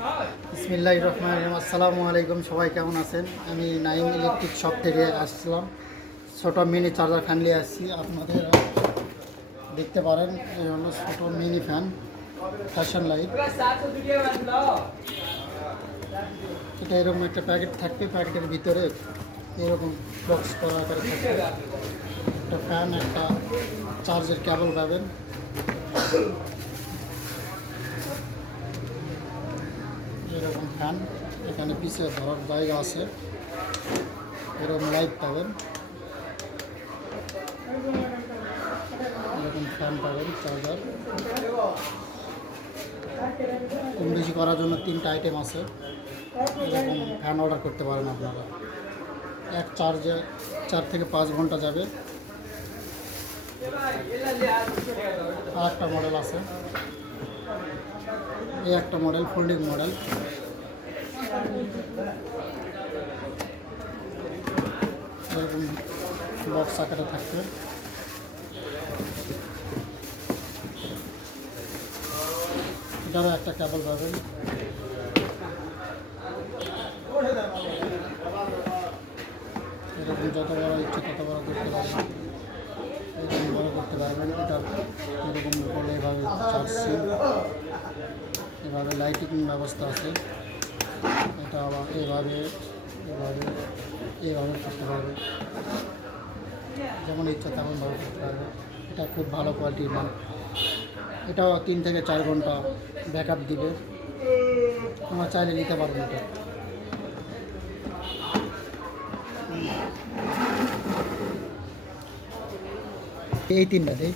বিসমিল্লাহ রহমান রহিম। আসসালামু আলাইকুম, সবাই কেমন আছেন? আমি নাইম ইলেকট্রিক শপ থেকে আসছিলাম ছোট মিনি চার্জার ফ্যান নিয়ে আসছি। আপনাদের দেখতে পারেন, এই হলো ছোট মিনি ফ্যান, ফ্যাশন লাইট। এটা এরকম একটা প্যাকেট থাকবে, প্যাকেটের ভিতরে এরকম বক্স করা করে থাকবে। একটা ফ্যান, একটা চার্জের কেবল পাবেন এরকম ফ্যান এখানে পিছিয়ে ধরার জায়গা আছে। এরকম লাইট পাবেন। এরকম ফ্যান পাবেন চার্জার কম বেশি করার জন্য তিনটা আইটেম আছে। এরকম ফ্যান অর্ডার করতে পারেন আপনারা। এক চার্জে চার থেকে পাঁচ ঘণ্টা যাবে। আর একটা মডেল আছে। এই একটা মডেল ফোল্ডিং মডেল এরকম বক্স আকারে থাকবে। এটারও একটা কেবল পাবেন এরকম যত বড় ইচ্ছে তত বড় করতে পারবেন এরকম বড় করতে পারবেন এটা এরকম করলে এভাবে চার্জছি এভাবে লাইটিং ব্যবস্থা আছে। এটা আবার এভাবে এভাবে এভাবে করতে পারবে। যেমন ইচ্ছা তেমনভাবে করতে পারবে। এটা খুব ভালো কোয়ালিটির মাল। এটাও তিন থেকে চার ঘণ্টা ব্যাকআপ দিবে। তোমরা চাইলে নিতে পারবে এটা। এই তিনটা, দেখ।